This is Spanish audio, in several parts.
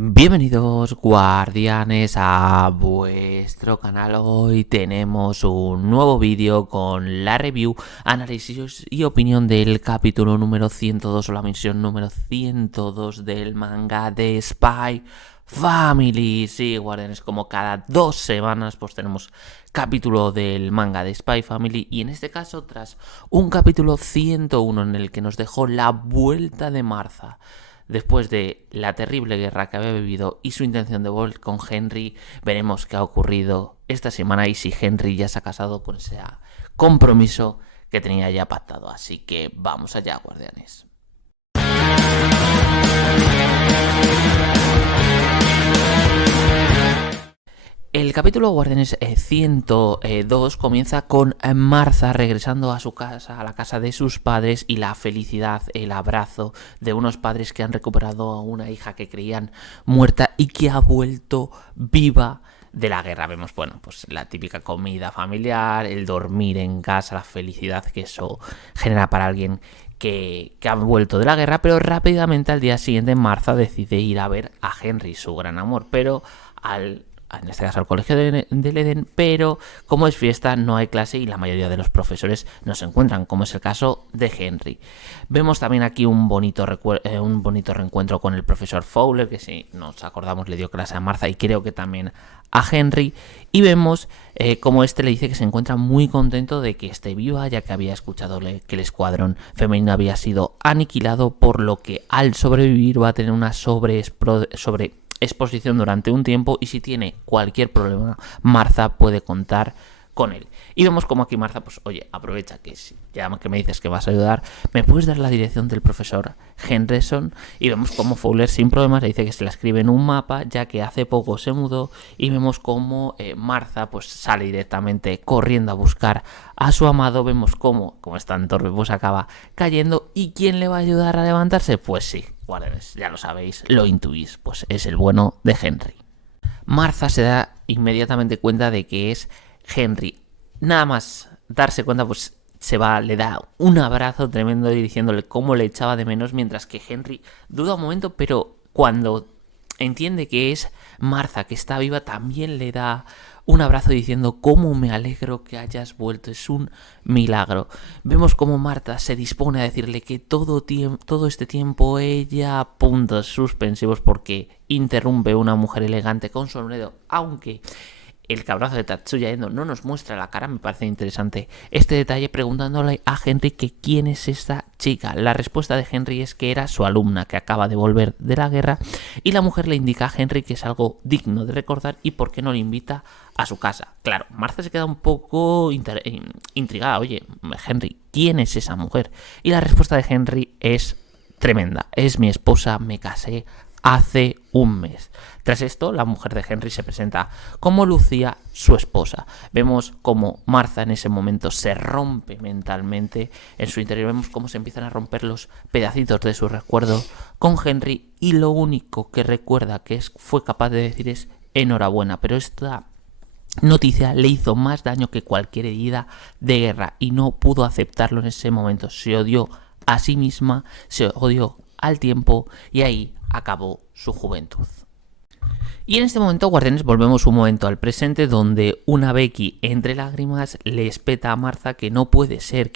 Bienvenidos guardianes a vuestro canal. Hoy tenemos un nuevo vídeo con la review, análisis y opinión del capítulo número 102 o la misión número 102 del manga de Spy Family. Sí, guardianes, como cada 2 semanas pues tenemos capítulo del manga de Spy Family, y en este caso tras un capítulo 101 en el que nos dejó la vuelta de Martha después de la terrible guerra que había vivido y su intención de volver con Henry. Veremos qué ha ocurrido esta semana y si Henry ya se ha casado con ese compromiso que tenía ya pactado. Así que vamos allá, guardianes. El capítulo Guardianes 102 comienza con Martha regresando a su casa, a la casa de sus padres, y la felicidad, el abrazo de unos padres que han recuperado a una hija que creían muerta y que ha vuelto viva de la guerra. Vemos, bueno, pues la típica comida familiar, el dormir en casa, la felicidad que eso genera para alguien que ha vuelto de la guerra. Pero rápidamente al día siguiente Martha decide ir a ver a Henry, su gran amor, pero en este caso al colegio del Edén, pero como es fiesta no hay clase y la mayoría de los profesores no se encuentran, como es el caso de Henry. Vemos también aquí un bonito reencuentro con el profesor Fowler, que si nos acordamos le dio clase a Martha y creo que también a Henry, y vemos como este le dice que se encuentra muy contento de que esté viva, ya que había escuchado que el escuadrón femenino había sido aniquilado, por lo que al sobrevivir va a tener una exposición durante un tiempo, y si tiene cualquier problema Martha puede contar con él. Y vemos como aquí Martha, pues oye, aprovecha que ya que me dices que vas a ayudar, me puedes dar la dirección del profesor Henderson. Y vemos como Fowler sin problemas le dice que se la escribe en un mapa, ya que hace poco se mudó. Y vemos como Martha pues sale directamente corriendo a buscar a su amado. Vemos como es tan torpe, pues acaba cayendo. ¿Y quién le va a ayudar a levantarse? Pues sí, guardianes, ya lo sabéis, lo intuís, pues es el bueno de Henry. Martha se da inmediatamente cuenta de que es Henry. Nada más darse cuenta, pues le da un abrazo tremendo y diciéndole cómo le echaba de menos, mientras que Henry duda un momento, pero cuando entiende que es Martha, que está viva, también le da un abrazo diciendo cómo me alegro que hayas vuelto, es un milagro. Vemos cómo Martha se dispone a decirle que todo este tiempo ella, puntos suspensivos, porque interrumpe una mujer elegante con sombrero, aunque el cabrazo de Tatsuya Endo no nos muestra la cara. Me parece interesante este detalle, preguntándole a Henry que quién es esta chica. La respuesta de Henry es que era su alumna, que acaba de volver de la guerra, y la mujer le indica a Henry que es algo digno de recordar y por qué no le invita a su casa. Claro, Martha se queda un poco intrigada. Oye, Henry, ¿quién es esa mujer? Y la respuesta de Henry es tremenda. Es mi esposa, me casé hace un mes. Tras esto, la mujer de Henry se presenta como Lucía, su esposa. Vemos como Martha en ese momento se rompe mentalmente en su interior. Vemos cómo se empiezan a romper los pedacitos de su recuerdo con Henry, y lo único que recuerda que fue capaz de decir es enhorabuena. Pero esta noticia le hizo más daño que cualquier herida de guerra y no pudo aceptarlo en ese momento. Se odió a sí misma, se odió al tiempo, y ahí acabó su juventud. Y en este momento, guardianes, volvemos un momento al presente, donde una Becky entre lágrimas le espeta a Martha que no puede ser,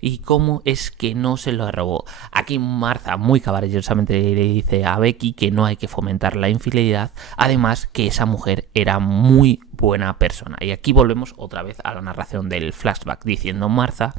y cómo es que no se lo robó. Aquí Martha muy caballerosamente le dice a Becky que no hay que fomentar la infidelidad, además que esa mujer era muy buena persona. Y aquí volvemos otra vez a la narración del flashback, diciendo Martha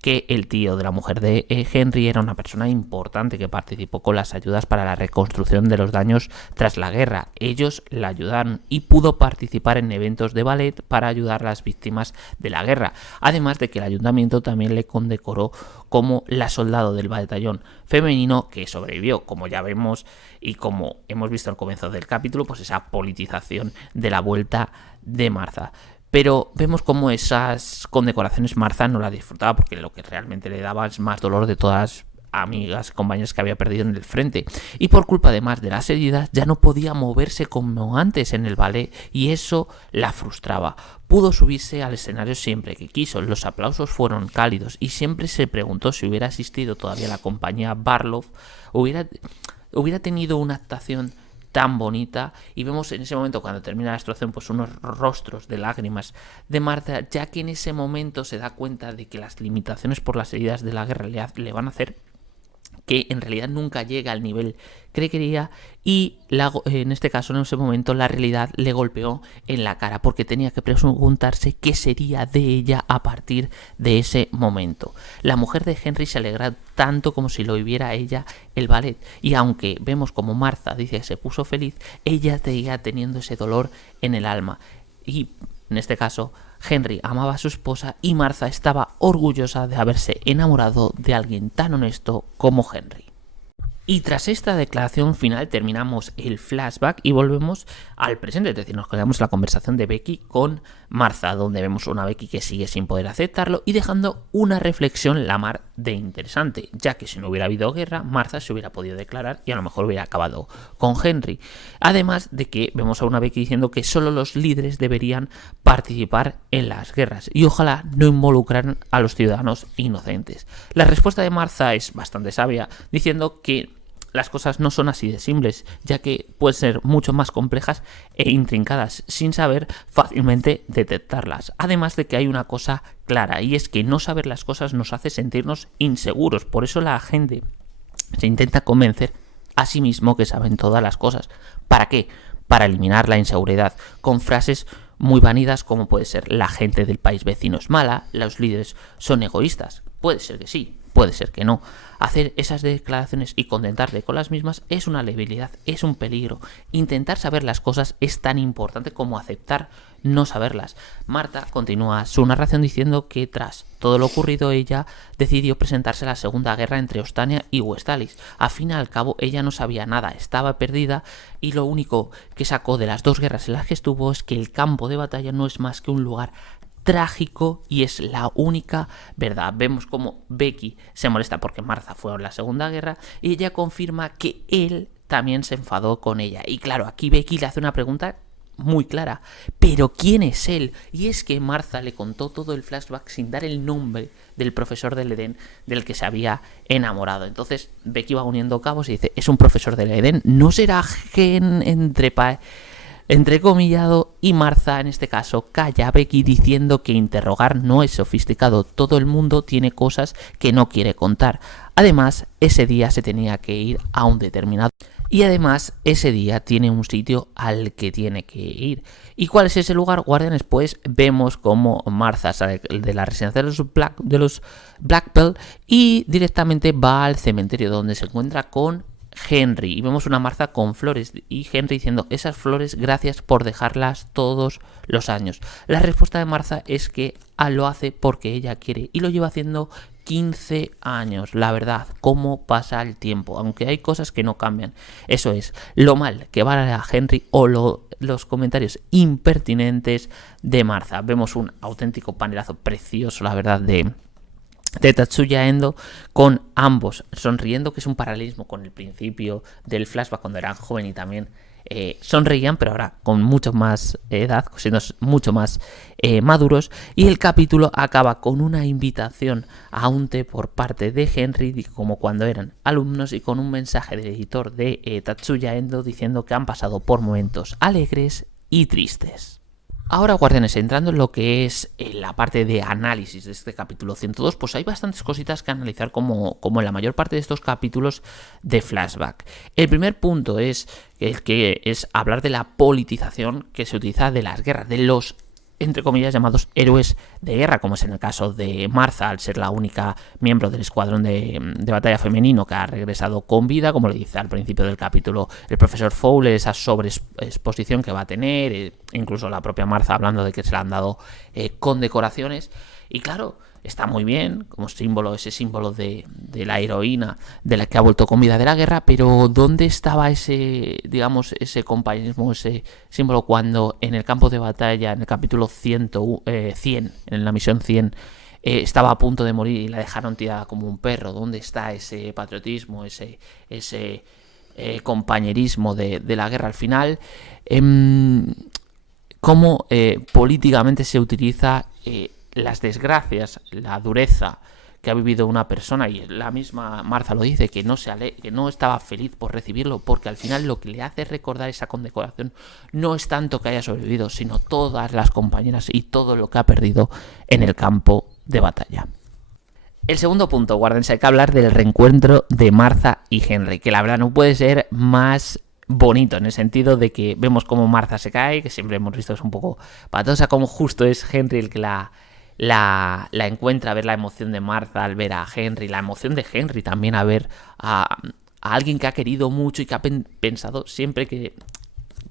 que el tío de la mujer de Henry era una persona importante que participó con las ayudas para la reconstrucción de los daños tras la guerra. Ellos la ayudaron y pudo participar en eventos de ballet para ayudar a las víctimas de la guerra, además de que el ayuntamiento también le condecoró como la soldado del batallón femenino que sobrevivió, como ya vemos y como hemos visto al comienzo del capítulo, pues esa politización de la vuelta de Martha. Pero vemos como esas condecoraciones Martha no la disfrutaba, porque lo que realmente le daba es más dolor de todas amigas, compañeras que había perdido en el frente, y por culpa además de las heridas ya no podía moverse como antes en el ballet, y eso la frustraba. Pudo subirse al escenario siempre que quiso, los aplausos fueron cálidos, y siempre se preguntó si hubiera asistido todavía la compañía Barlow, hubiera tenido una actuación tan bonita. Y vemos en ese momento, cuando termina la extracción, pues unos rostros de lágrimas de Martha, ya que en ese momento se da cuenta de que las limitaciones por las heridas de la guerra le van a hacer que en realidad nunca llega al nivel que quería, y en este caso, en ese momento, la realidad le golpeó en la cara, porque tenía que preguntarse qué sería de ella a partir de ese momento. La mujer de Henry se alegra tanto como si lo viviera ella el ballet, y aunque vemos como Martha dice que se puso feliz, ella seguía teniendo ese dolor en el alma. Y en este caso, Henry amaba a su esposa y Martha estaba orgullosa de haberse enamorado de alguien tan honesto como Henry. Y tras esta declaración final terminamos el flashback y volvemos al presente, es decir, nos quedamos en la conversación de Becky con Martha, donde vemos una Becky que sigue sin poder aceptarlo y dejando una reflexión la mar de interesante, ya que si no hubiera habido guerra, Martha se hubiera podido declarar y a lo mejor hubiera acabado con Henry. Además de que vemos a una Becky diciendo que solo los líderes deberían participar en las guerras y ojalá no involucraran a los ciudadanos inocentes. La respuesta de Martha es bastante sabia, diciendo que las cosas no son así de simples, ya que pueden ser mucho más complejas e intrincadas sin saber fácilmente detectarlas. Además de que hay una cosa clara, y es que no saber las cosas nos hace sentirnos inseguros. Por eso la gente se intenta convencer a sí mismo que saben todas las cosas. ¿Para qué? Para eliminar la inseguridad con frases muy vanidas como puede ser: la gente del país vecino es mala, los líderes son egoístas. Puede ser que sí, puede ser que no. Hacer esas declaraciones y contentarte con las mismas es una debilidad, es un peligro. Intentar saber las cosas es tan importante como aceptar no saberlas. Martha continúa su narración diciendo que tras todo lo ocurrido ella decidió presentarse a la Segunda Guerra entre Ostania y Westalis. A fin y al cabo ella no sabía nada, estaba perdida, y lo único que sacó de las dos guerras en las que estuvo es que el campo de batalla no es más que un lugar trágico y es la única verdad. Vemos como Becky se molesta porque Martha fue en la Segunda Guerra y ella confirma que él también se enfadó con ella. Y claro, aquí Becky le hace una pregunta muy clara: ¿pero quién es él? Y es que Martha le contó todo el flashback sin dar el nombre del profesor del Edén del que se había enamorado. Entonces Becky va uniendo cabos y dice: es un profesor del Edén, ¿no será Gen entrecomillado? Y Martha en este caso calla a Becky diciendo que interrogar no es sofisticado, todo el mundo tiene cosas que no quiere contar. Además, ese día se tenía que ir a un determinado, y además ese día tiene un sitio al que tiene que ir. ¿Y cuál es ese lugar, guardianes? Pues vemos como Martha sale de la residencia de los Blackbell y directamente va al cementerio, donde se encuentra con Henry, y vemos una Martha con flores y Henry diciendo: esas flores, gracias por dejarlas todos los años. La respuesta de Martha es que lo hace porque ella quiere y lo lleva haciendo 15 años. La verdad, cómo pasa el tiempo, aunque hay cosas que no cambian. Eso es lo mal que va a Henry o los comentarios impertinentes de Martha. Vemos un auténtico panelazo precioso, la verdad, de Tatsuya Endo, con ambos sonriendo, que es un paralelismo con el principio del flashback cuando eran joven y también sonreían, pero ahora con mucho más edad, siendo mucho más maduros. Y el capítulo acaba con una invitación a un té por parte de Henry, como cuando eran alumnos, y con un mensaje del editor de Tatsuya Endo diciendo que han pasado por momentos alegres y tristes. Ahora, guardianes, entrando en lo que es la parte de análisis de este capítulo 102, pues hay bastantes cositas que analizar como en la mayor parte de estos capítulos de flashback. El primer punto es hablar de la politización que se utiliza de las guerras, de los, entre comillas, llamados héroes de guerra, como es en el caso de Martha, al ser la única miembro del escuadrón de batalla femenino que ha regresado con vida, como le dice al principio del capítulo el profesor Fowler, esa sobreexposición que va a tener, incluso la propia Martha hablando de que se le han dado condecoraciones. Y claro, está muy bien como símbolo, ese símbolo de la heroína de la que ha vuelto con vida de la guerra, pero ¿dónde estaba ese, digamos, ese compañerismo, ese símbolo cuando en el campo de batalla, en el capítulo 100, en la misión 100, estaba a punto de morir y la dejaron tirada como un perro? ¿Dónde está ese patriotismo, ese compañerismo de la guerra? Al final, cómo políticamente se utiliza las desgracias, la dureza que ha vivido una persona, y la misma Martha lo dice, que no estaba feliz por recibirlo, porque al final lo que le hace recordar esa condecoración no es tanto que haya sobrevivido, sino todas las compañeras y todo lo que ha perdido en el campo de batalla. El segundo punto, guárdense, hay que hablar del reencuentro de Martha y Henry, que la verdad no puede ser más bonito, en el sentido de que vemos cómo Martha se cae, que siempre hemos visto es un poco patosa, como justo es Henry el que la encuentra, a ver la emoción de Martha al ver a Henry, la emoción de Henry también a ver a alguien que ha querido mucho y que ha pensado siempre que,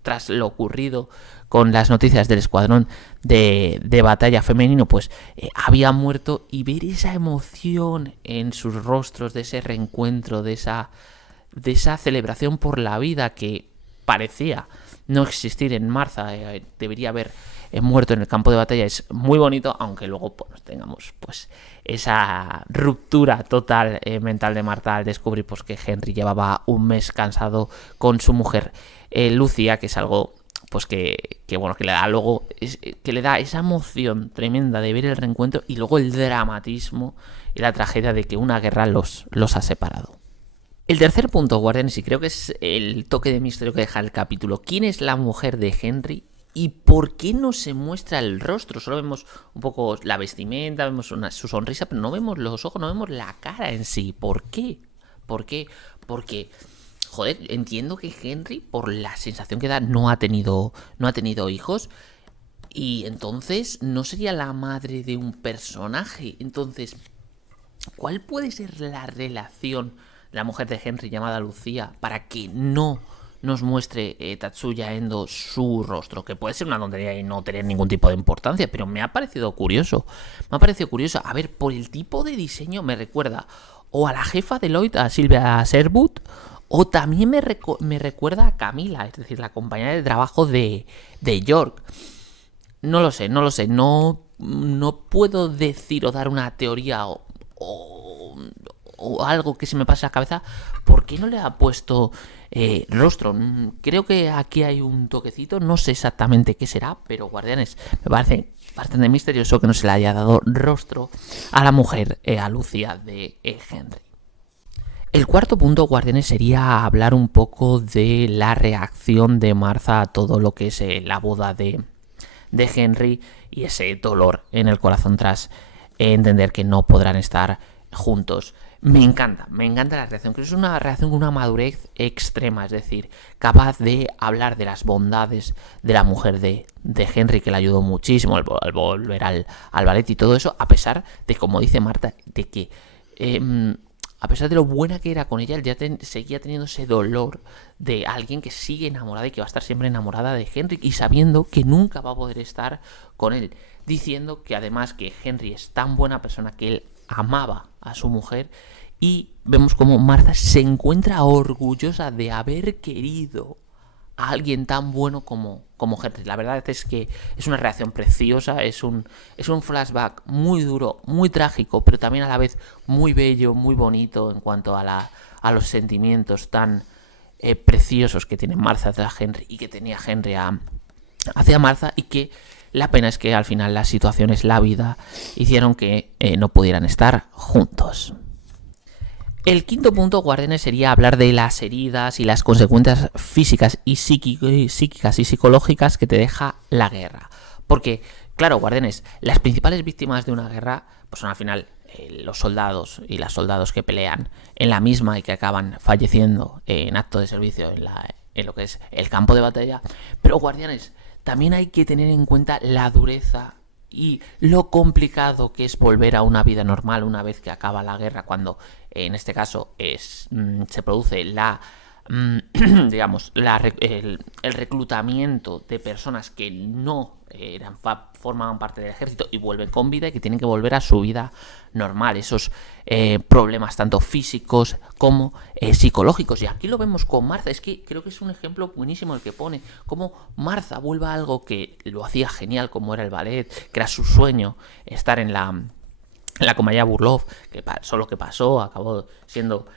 tras lo ocurrido con las noticias del escuadrón de batalla femenino, pues había muerto, y ver esa emoción en sus rostros de ese reencuentro, de esa celebración por la vida que parecía no existir en Martha, debería haber muerto en el campo de batalla, es muy bonito, aunque luego pues, tengamos pues esa ruptura total mental de Martha al descubrir pues, que Henry llevaba un mes cansado con su mujer Lucia, que es algo pues que bueno, que le da luego que le da esa emoción tremenda de ver el reencuentro, y luego el dramatismo y la tragedia de que una guerra los ha separado. El tercer punto, guardianes, y creo que es el toque de misterio que deja el capítulo: ¿quién es la mujer de Henry y por qué no se muestra el rostro? Solo vemos un poco la vestimenta, vemos su sonrisa, pero no vemos los ojos, no vemos la cara en sí. ¿Por qué? Porque, joder, entiendo que Henry, por la sensación que da, no ha tenido hijos, y entonces no sería la madre de un personaje. Entonces, ¿cuál puede ser la relación la mujer de Henry llamada Lucía para que no nos muestre Tatsuya Endo su rostro? Que puede ser una tontería y no tener ningún tipo de importancia, pero me ha parecido curioso. A ver, por el tipo de diseño me recuerda o a la jefa de Lloyd, a Sylvia Sherwood, o también me recuerda a Camila, es decir, la compañera de trabajo de York. No lo sé, no puedo decir o dar una teoría o algo que se me pase a la cabeza. ¿Por qué no le ha puesto rostro? Creo que aquí hay un toquecito, no sé exactamente qué será, pero guardianes, me parece bastante misterioso que no se le haya dado rostro a la mujer, a Lucia de Henry. El cuarto punto, guardianes, sería hablar un poco de la reacción de Martha a todo lo que es la boda de Henry y ese dolor en el corazón tras entender que no podrán estar juntos. Me encanta la reacción. Creo que es una reacción con una madurez extrema, es decir, capaz de hablar de las bondades de la mujer de Henry, que le ayudó muchísimo al volver al ballet y todo eso, a pesar de, como dice Martha, de que a pesar de lo buena que era con ella, él ya seguía teniendo ese dolor de alguien que sigue enamorada y que va a estar siempre enamorada de Henry, y sabiendo que nunca va a poder estar con él, diciendo que además que Henry es tan buena persona que él amaba a su mujer, y vemos como Martha se encuentra orgullosa de haber querido a alguien tan bueno como Henry. La verdad es que es una reacción preciosa, es un flashback muy duro, muy trágico, pero también a la vez muy bello, muy bonito en cuanto a los sentimientos tan preciosos que tiene Martha hacia Henry y que tenía Henry hacia Martha, y que la pena es que al final las situaciones, la vida, hicieron que no pudieran estar juntos. El quinto punto, guardianes, sería hablar de las heridas y las consecuencias físicas y psíquicas y psicológicas que te deja la guerra. Porque, claro, guardianes, las principales víctimas de una guerra pues son al final los soldados y las soldados que pelean en la misma y que acaban falleciendo en acto de servicio en lo que es el campo de batalla. Pero, guardianes, también hay que tener en cuenta la dureza y lo complicado que es volver a una vida normal una vez que acaba la guerra, cuando en este caso se produce digamos, el reclutamiento de personas que no formaban parte del ejército y vuelven con vida y que tienen que volver a su vida normal. Esos problemas tanto físicos como psicológicos. Y aquí lo vemos con Martha. Es que creo que es un ejemplo buenísimo el que pone cómo Martha vuelve a algo que lo hacía genial, como era el ballet, que era su sueño, estar en la compañía Burlov, que pasó lo que pasó, acabó siendo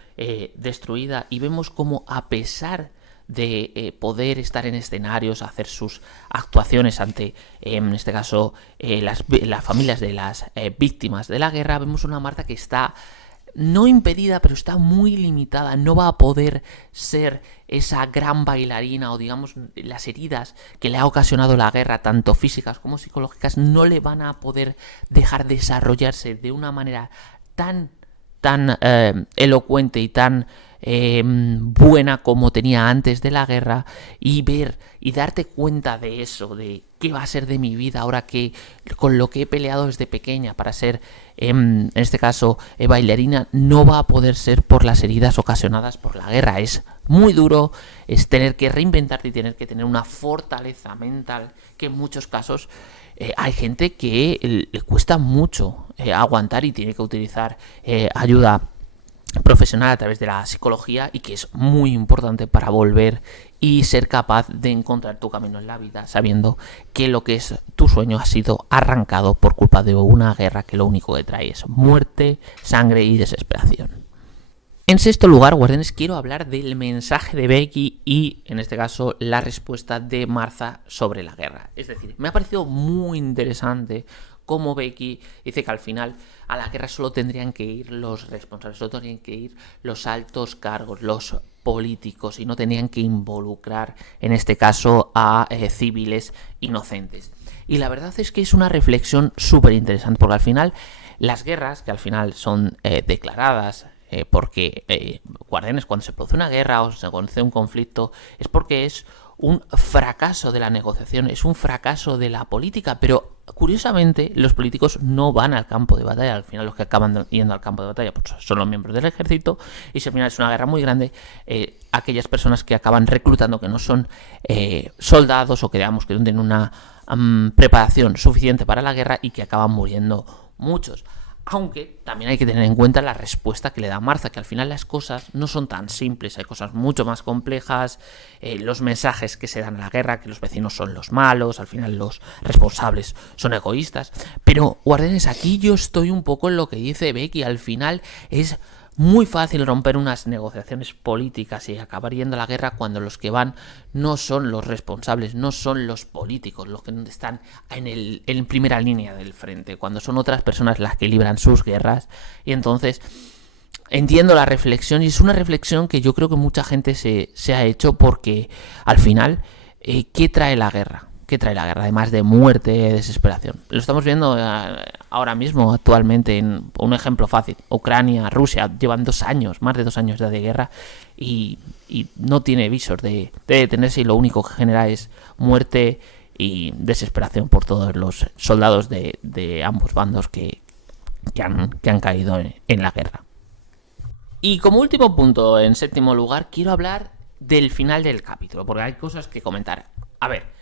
destruida, y vemos como a pesar de poder estar en escenarios, hacer sus actuaciones ante, en este caso, las familias de las víctimas de la guerra, vemos una Martha que está no impedida, pero está muy limitada. No va a poder ser esa gran bailarina, o digamos, las heridas que le ha ocasionado la guerra, tanto físicas como psicológicas, no le van a poder dejar desarrollarse de una manera tan elocuente y tan buena como tenía antes de la guerra, y ver y darte cuenta de eso, de qué va a ser de mi vida ahora que con lo que he peleado desde pequeña para ser, en este caso, bailarina, no va a poder ser por las heridas ocasionadas por la guerra. Es muy duro, es tener que reinventarte y tener que tener una fortaleza mental que en muchos casos hay gente que le cuesta mucho aguantar y tiene que utilizar ayuda profesional a través de la psicología, y que es muy importante para volver y ser capaz de encontrar tu camino en la vida, sabiendo que lo que es tu sueño ha sido arrancado por culpa de una guerra que lo único que trae es muerte, sangre y desesperación. En sexto lugar, guardianes, quiero hablar del mensaje de Becky y, en este caso, la respuesta de Martha sobre la guerra. Es decir, me ha parecido muy interesante cómo Becky dice que al final a la guerra solo tendrían que ir los responsables, solo tendrían que ir los altos cargos, los políticos, y no tenían que involucrar, en este caso, a civiles inocentes. Y la verdad es que es una reflexión súper interesante, porque al final las guerras, que al final son declaradas, porque guardianes, cuando se produce una guerra o se conoce un conflicto, es porque es un fracaso de la negociación, es un fracaso de la política, pero curiosamente los políticos no van al campo de batalla. Al final los que acaban yendo al campo de batalla pues son los miembros del ejército, y si al final es una guerra muy grande, aquellas personas que acaban reclutando, que no son soldados, o que digamos que no tienen una preparación suficiente para la guerra, y que acaban muriendo muchos. Aunque también hay que tener en cuenta la respuesta que le da Martha, que al final las cosas no son tan simples, hay cosas mucho más complejas, los mensajes que se dan a la guerra, que los vecinos son los malos, al final los responsables son egoístas. Pero, guardianes, aquí yo estoy un poco en lo que dice Becky, al final es muy fácil romper unas negociaciones políticas y acabar yendo a la guerra cuando los que van no son los responsables, no son los políticos los que están en primera línea del frente, cuando son otras personas las que libran sus guerras. Y entonces entiendo la reflexión, y es una reflexión que yo creo que mucha gente se ha hecho, porque al final, ¿qué trae la guerra? ¿Qué trae la guerra? Además de muerte, desesperación. Lo estamos viendo ahora mismo, actualmente, en un ejemplo fácil. Ucrania, Rusia, llevan 2 años, más de 2 años de guerra, y no tiene visos de detenerse, y lo único que genera es muerte y desesperación por todos los soldados de ambos bandos que han caído en la guerra. Y como último punto, en séptimo lugar, quiero hablar del final del capítulo, porque hay cosas que comentar. A ver,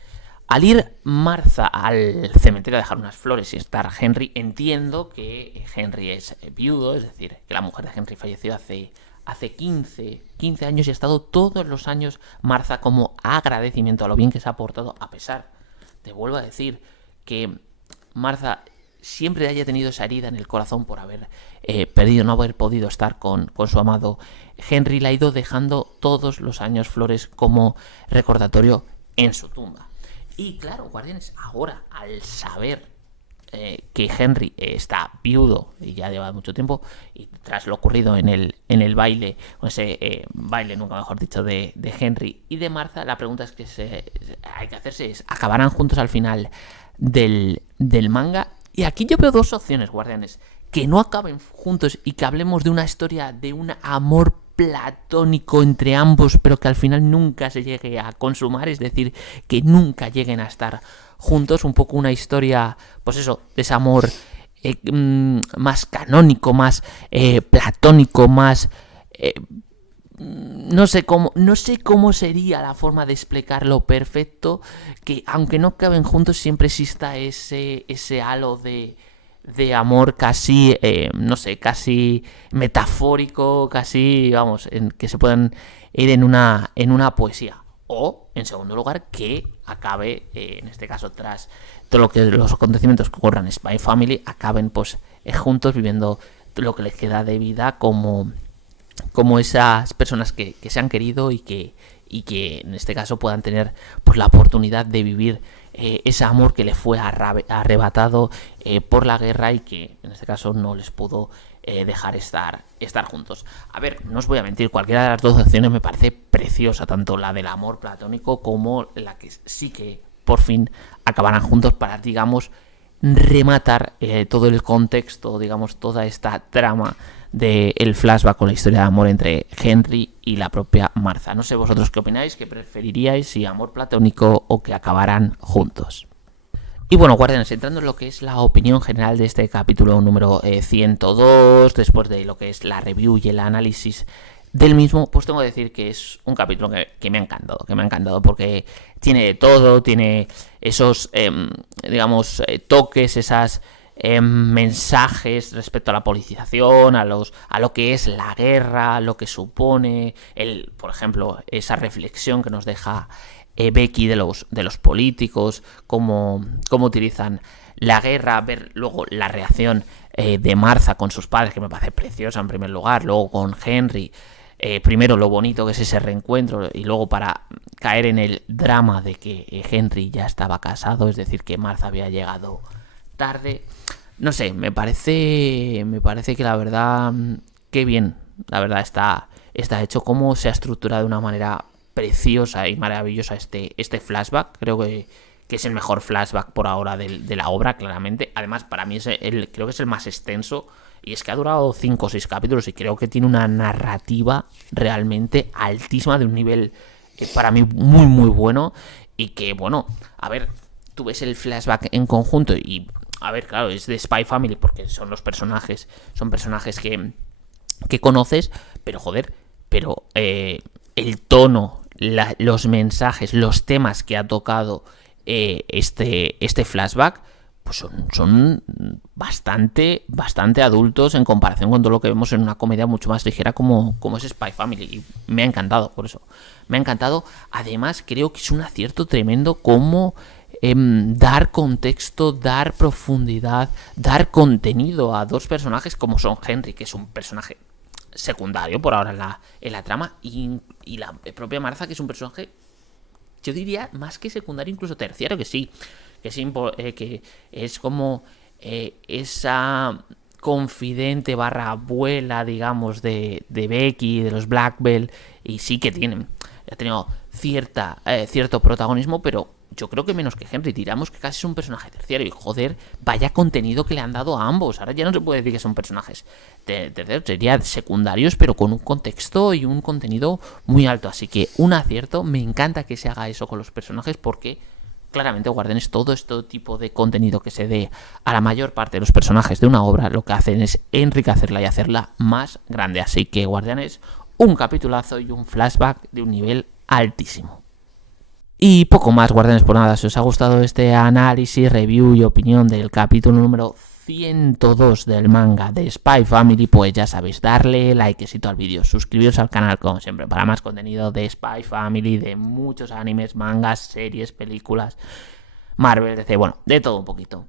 al ir Martha al cementerio a dejar unas flores y estar Henry, entiendo que Henry es viudo, es decir, que la mujer de Henry falleció hace 15 años, y ha estado todos los años Martha como agradecimiento a lo bien que se ha portado, a pesar, te vuelvo a decir, que Martha siempre haya tenido esa herida en el corazón por haber perdido, no haber podido estar con su amado Henry. Le ha ido dejando todos los años flores como recordatorio en su tumba. Y claro, guardianes, ahora al saber que Henry está viudo y ya lleva mucho tiempo, y tras lo ocurrido en el baile, o ese baile, nunca mejor dicho, de Henry y de Martha, la pregunta es que hay que hacerse es, ¿acabarán juntos al final del manga? Y aquí yo veo 2 opciones, guardianes: que no acaben juntos y que hablemos de una historia de un amor platónico entre ambos, pero que al final nunca se llegue a consumar, es decir, que nunca lleguen a estar juntos. Un poco una historia, pues eso, de ese amor más canónico, más platónico, más no sé cómo sería la forma de explicarlo perfecto, que aunque no caben juntos siempre exista ese halo de amor casi, no sé, casi metafórico, casi, vamos, que se puedan ir en una poesía. O, en segundo lugar, que acabe, en este caso, tras todo lo que los acontecimientos que ocurran en Spy Family, acaben pues juntos viviendo lo que les queda de vida como esas personas que se han querido y que y que en este caso puedan tener pues la oportunidad de vivir ese amor que le fue arrebatado por la guerra y que en este caso no les pudo dejar estar juntos. A ver, no os voy a mentir, cualquiera de las dos opciones me parece preciosa, tanto la del amor platónico como la que sí que por fin acabarán juntos para, digamos, rematar todo el contexto, digamos, toda esta trama del flashback con la historia de amor entre Henry y la propia Martha. No sé vosotros qué opináis, qué preferiríais, si amor platónico o que acabaran juntos. Y bueno, guardianes, entrando en lo que es la opinión general de este capítulo número 102, después de lo que es la review y el análisis del mismo, pues tengo que decir que es un capítulo que me ha encantado, porque tiene de todo, tiene esos, digamos, toques, esas mensajes respecto a la politización, a lo que es la guerra, lo que supone, por ejemplo, esa reflexión que nos deja Becky de los políticos, cómo utilizan la guerra, ver luego la reacción de Martha con sus padres, que me parece preciosa en primer lugar, luego con Henry, primero lo bonito que es ese reencuentro y luego para caer en el drama de que Henry ya estaba casado, es decir, que Martha había llegado tarde. No sé, me parece que la verdad, qué bien, la verdad está hecho, cómo se ha estructurado de una manera preciosa y maravillosa este flashback. Creo que es el mejor flashback por ahora de la obra, claramente. Además, para mí creo que es el más extenso, y es que ha durado 5 o 6 capítulos y creo que tiene una narrativa realmente altísima, de un nivel para mí muy muy bueno, y que bueno, a ver, tú ves el flashback en conjunto y a ver, claro, es de Spy Family porque son personajes que conoces, pero joder, el tono, los mensajes, los temas que ha tocado este flashback, pues son bastante adultos en comparación con todo lo que vemos en una comedia mucho más ligera como es Spy Family. Y me ha encantado, por eso. Me ha encantado. Además, creo que es un acierto tremendo cómo dar contexto, dar profundidad, dar contenido a dos personajes como son Henry, que es un personaje secundario por ahora en la trama, y la propia Martha, que es un personaje, yo diría, más que secundario, incluso terciario, que es como esa confidente / abuela, digamos, de Becky, de los Blackbell, y sí que ha tenido cierto protagonismo, pero yo creo que menos que Henry. Tiramos que casi es un personaje terciario. Y joder, vaya contenido que le han dado a ambos. Ahora ya no se puede decir que son personajes terciarios, serían secundarios, pero con un contexto y un contenido muy alto. Así que un acierto. Me encanta que se haga eso con los personajes, porque claramente, guardianes, todo este tipo de contenido que se dé a la mayor parte de los personajes de una obra, lo que hacen es enriquecerla y hacerla más grande. Así que, guardianes, un capitulazo y un flashback de un nivel altísimo. Y poco más, guardianes, por nada. Si os ha gustado este análisis, review y opinión del capítulo número 102 del manga de Spy Family, pues ya sabéis, darle likecito al vídeo, suscribiros al canal como siempre para más contenido de Spy Family, de muchos animes, mangas, series, películas, Marvel, DC, bueno, de todo un poquito.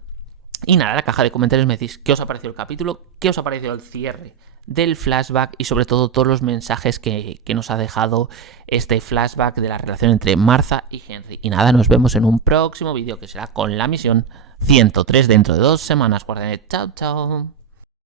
Y nada, en la caja de comentarios me decís qué os ha parecido el capítulo, qué os ha parecido el cierre del flashback y sobre todo todos los mensajes que nos ha dejado este flashback de la relación entre Martha y Henry. Y nada, nos vemos en un próximo vídeo que será con la misión 103 dentro de 2 semanas. Guardianes, chao, chao.